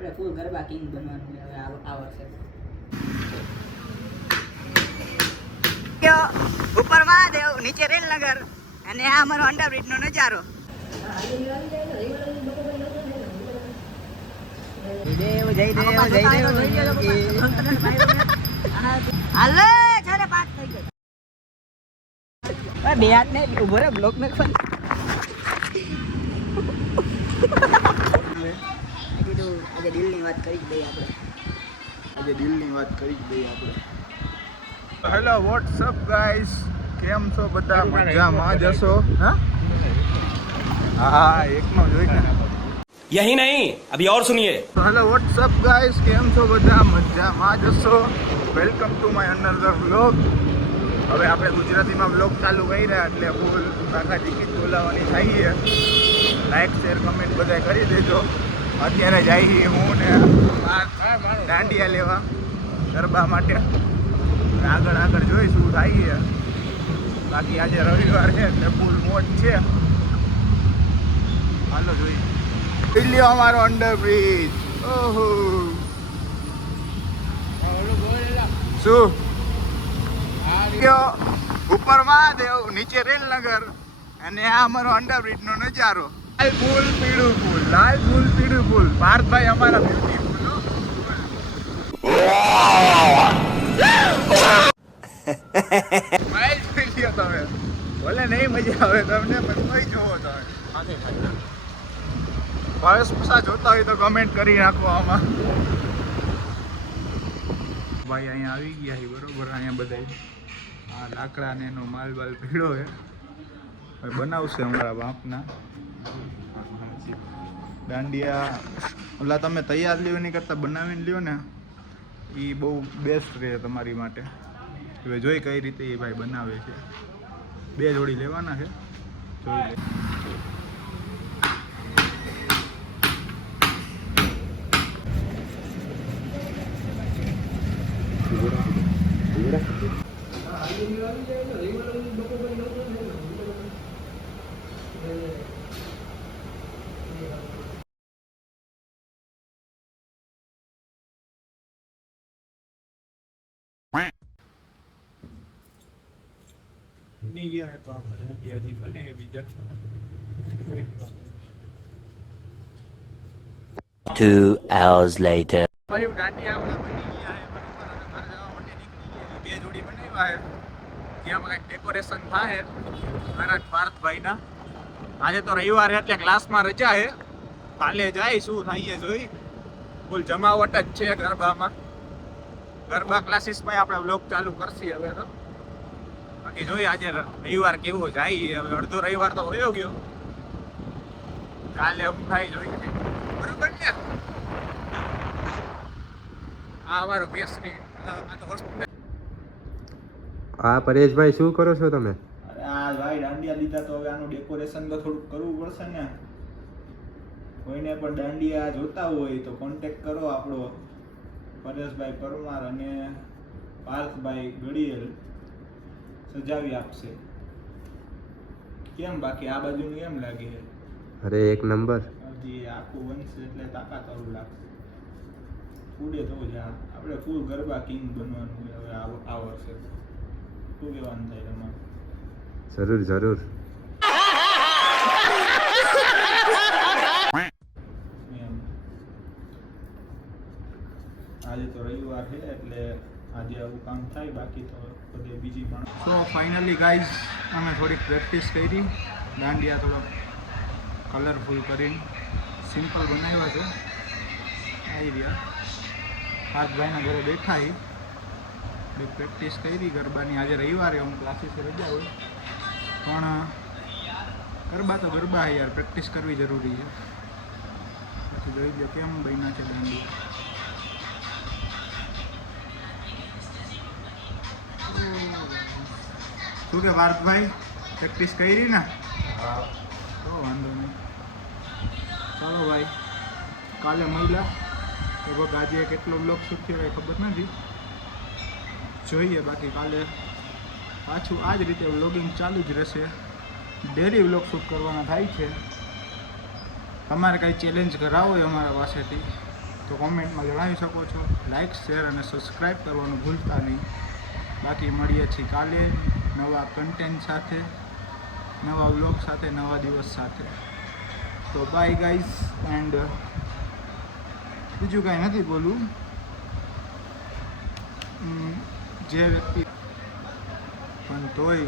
આપણે ફૂલ ગરબા કિંગ બનવાનું છે હવે આ વર્ષે. ઉપર મહાદેવ, નીચે રેલનગર અને આ અમારો અંડરબ્રિજ નો નજારો. જય દેવ હાલે ચાલે પાક થઈ ગયો. બે હાથ ને ઉભો રે બ્લોક ને કીધું આજે દિલની વાત કરી જ દઈએ આપણે. હેલો વોટ્સઅપ ગાઈસ, કેમ છો બધા? મજામાં જશો? હા એકનો જોઈને. यही नहीं अभी और सुनिए. હેલો વોટ્સઅપ ગાઈસ, કેમ છો બધા? મજામાં જશો? Welcome to my another vlog. હવે આપણે ગુજરાતીમાં વ્લોગ ચાલુ કરી રહ્યા એટલે ફૂલ આખા ટિકિટ બોલાવવાની થઈ છે. લાઈક શેર કમેન્ટ બધા કરી દેજો. અત્યારે જઈએ હું ને દાંડિયા લેવા ગરબા માટે. આગળ જોઈ શું થાય છે. બાકી આજે રવિવાર છે એટલે ફૂલ મોજ છે. હાલો જોઈએ. દિલ્હી અમારો અંડરબ્રિજ. ઓહો શું ઉપર મહાદેવ, નીચે રેલનગર અને આ અમારો અંડરબ્રિજ નો નજારો. લાલ ફૂલ પીળું ફૂલ, લાલ ફૂલ પીળું ફૂલ. પાર્થભાઈ અમારા બ્યુટીફુલ. સ્માઈલ કરી લ્યો તમે. ભલે નહીં મજા આવે તમને પણ કોઈ જોવો તમે. ભાવેશભૂષા જોતા હોય તો કમેન્ટ કરી નાખો આમાં. ભાઈ અહીંયા આવી ગયા છે બરોબર. અહીંયા બધા આ લાકડા ને એનો માલ બાલ ભીડો છે. હવે બનાવશે અમારા બાપના દાંડિયા. ઓલા તમે તૈયાર લ્યો નહીં કરતા બનાવીને લ્યો ને એ બહુ બેસ્ટ રહે તમારી માટે. હવે જોઈ કઈ રીતે એ ભાઈ બનાવે છે. 2 જોડી લેવાના છે, જોઈ લે. नहीं गया है तो आप बने बीजा 2 hours later. ભાઈ ગાંડિયા આપણા બની ગયા છે બરોબર. અને ઘર જવા માટે નીકળી ગયા. 2 જોડી બનાવ્યા છે. ત્યાં કંઈક ડેકોરેશન થાય મારા પાર્થભાઈના. આજે તો રવિવાર એટલે ક્લાસમાં રજા છે. કાલે જાય શું થાય જોઈ. ફૂલ જમાવટ જ છે ગરબામાં. ગરબા ક્લાસીસમાં આપણે વ્લોગ ચાલુ કરશી હવે તો. બાકી જોઈએ આજે રવિવાર કેવો જાય. હવે અડધો રવિવાર તો વયો ગયો. કાલે હું થાય જોઈએ બરોબર ને. આ અમારો બેસની આ તો હોસ્પિટલ. હા પરેશભાઈ, શું કરો છો તમે? અરે આ ભાઈ દાંડિયા લીધા તો હવે આનું ડેકોરેશન તો થોડુંક કરવું પડશે ને. કોઈને પણ દાંડિયા જોતા હોય તો કોન્ટેક્ટ કરો આપણો પરેશભાઈ પરમાર અને પાર્થભાઈ ગડિયલ સજાવી આપશે. કેમ બાકી આ બાજુનું કેમ લાગે? અરે એક નંબર. હજી આખું બનશે એટલે તાકાતવાળું લાગશે. ફૂડે તો જ આપણે ફૂલ ગરબા કિંગ બનવાનું હવે આ વર્ષે. શું કહેવાનું થાય તમારે? જરૂર જરૂર. આજે તો રવિવાર છે એટલે આજે આવું કામ થાય. બાકી તો બધે બીજી પણ. સો ફાઇનલી ગાઈઝ અમે થોડીક પ્રેક્ટિસ કરી. દાંડિયા થોડો કલરફુલ કરીને સિમ્પલ બનાવ્યા છે. આવી રહ્યા પાર્થભાઈના ઘરે બેઠા હી. પ્રેક્ટિસ કરી ગરબાની. આજે રવિવારે હું ક્લાસીસ રજા હોય પણ ગરબા તો ગરબા યાર, પ્રેક્ટિસ કરવી જરૂરી છે. પછી જોઈ લો કેમ બન્યા છે દાંડિયા. શું કે પાર્થભાઈ પ્રેક્ટિસ કરી ને? તો વાંધો નહીં. ચાલો ભાઈ કાલે મળ્યા. લગભગ આજે કેટલો બ્લોગ શૂટ થયો એ ખબર નથી, જોઈએ. બાકી કાલે પાછું આ જ રીતે વ્લોગિંગ ચાલુ જ રહેશે. ડેલી વ્લોગ શૂટ કરવાના થાય છે. તમારે કાંઈ ચેલેન્જ કરાવો હોય અમારા પાસેથી તો કોમેન્ટમાં જણાવી શકો છો. લાઇક, શેર અને સબસ્ક્રાઈબ કરવાનું ભૂલતા નહીં. બાકી મળીએ છીએ કાલે નવા કન્ટેન્ટ સાથે, નવા વ્લોગ સાથે, નવા દિવસ સાથે. તો બાય ગાઈઝ. એન્ડ બીજું કાંઈ નથી બોલવું. જે વ્યક્તિ પણ તોય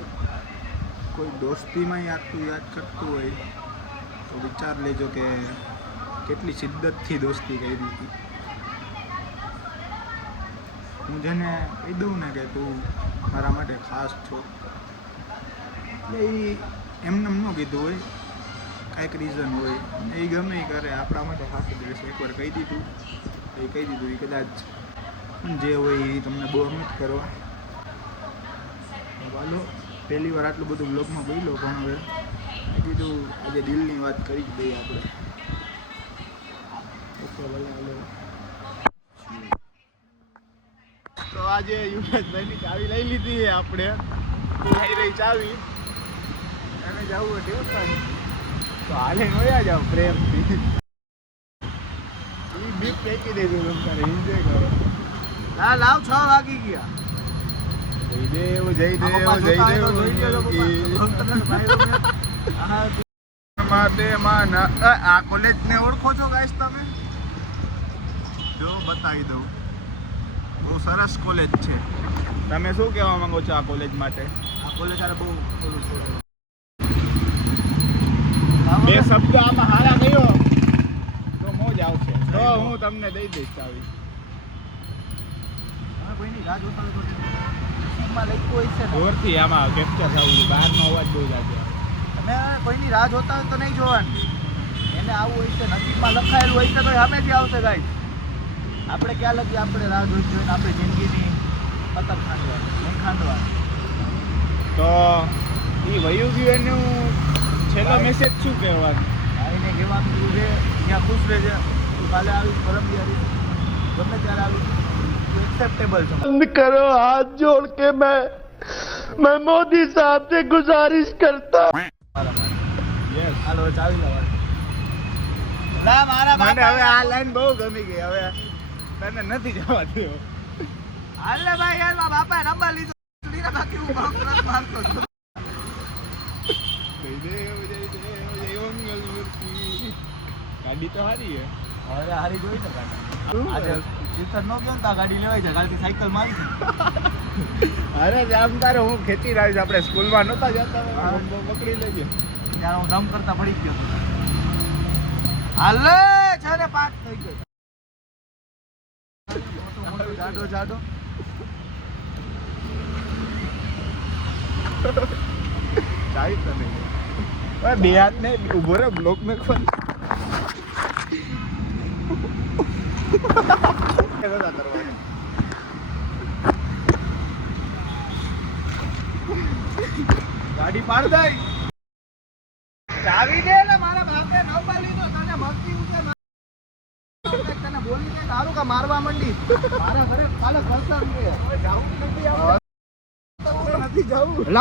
કોઈ દોસ્તીમાં યાદ કરતું હોય તો વિચાર લેજો કે કેટલી શિદ્દતથી દોસ્તી કરી હતી. હું જેને કહી દઉં ને કે તું મારા માટે ખાસ છો, એટલે એ એમને ન કીધું હોય, કાંઈક રીઝન હોય, એ ગમે એ કરે આપણા માટે ખાસ જ રહેશે. એકવાર કહી દીધું એ કદાચ જે હોય એ તમને બોર નથી કરવા. ચાલો, પહેલી વાર આટલું બધું બ્લોગમાં બોલ્યો, પણ હવે મેં કીધું આજે દિલની વાત કરી જ દઈએ આપણે. તો આજે યુવરાજભાઈની ચાવી લઈ લીધી છે આપણે. લઈ રહી ચાવી, એને જવું હોય ટેવસાની તો હાલે વયા જાવ પ્રેમથી. એ બીક ફેંકી દેજો તમારે, એન્જોય કરો. હા લાવ, 6 વાગી ગયા. આ કોલેજને ઓળખો છો ગાઈસ તમે? જો બતાવી દઉં, બહુ સરસ કોલેજ છે. તમે શું કહેવા માંગો છો આ કોલેજ માટે? આ કોલેજ બહુ બે શબ્દ આમાં હારા ગયો તો મોજ આવશે. તો હું તમને દઈ દઈશ ચાવી. કોઈની રાહ જોતા જોરથી આમાં કેપ્ચર થવું, બહારનો અવાજ બહુ લાગે. તમે કોઈની રાહ જોતા હોય તો નહીં જોવાની, એને આવું હોય છે, નસીબમાં લખાયેલું હોય છે તો સામેથી આવશે ગાઈસ. આપણે ક્યાં લગી આપણે રાહ જોઈ જોઈએ, આપણી જિંદગીની પતંગ ખાંડવાની નહીં ખાંડવાની. તો એ વયું ગયું એનું છેલ્લો મેસેજ શું કહેવાનું? એને કહેવાનું છે ત્યાં ખુશ રહેજે, તું કાલે આવીશ, પરમ આવીશ, ગમે ત્યારે આવીશ, एक्सेप्टेबल बंद करो हाथ जोड़ के मैं मोदी साहब से गुजारिश करता यस हालो चावी લાવ. ના મારા મને હવે આ લાઈન બહુ ગમી ગઈ. હવે તને નથી જવા દેવો. હાલે ભાઈ, યાર મારા બાપાએ નંબર લીધો લીધા, બાકી હું બહુ ક્રશ મારતો હતો. ગાડી તો હારી હે. હવે હારી જોઈ ને ગાડી. આજે જીતર નો ગયો ને તા ગાડી લેવાય છે, કાલથી સાયકલ મારી છે. અરે જામ તારે હું ખેતી રાવી. આપણે સ્કૂલમાં નહોતા જતા, પકડી લેજે. ત્યારે હું દમ કરતા પડી ગયો હતો. હાલે 6:05 થઈ ગયો. જાડો જાડો ચાવી તો નહીં. બે હાથ ને ઉભો રે, બ્લોક ને ખોલ. ગાડી પાડ દે. ચાવી દે ને, મારા બાપે નંબર લીધો. તને મસ્તી ઉઠે, તને બોલી દે સારું કા મારવા માંડી. મારા ઘરે કાલે ઘરસર નથી જવું.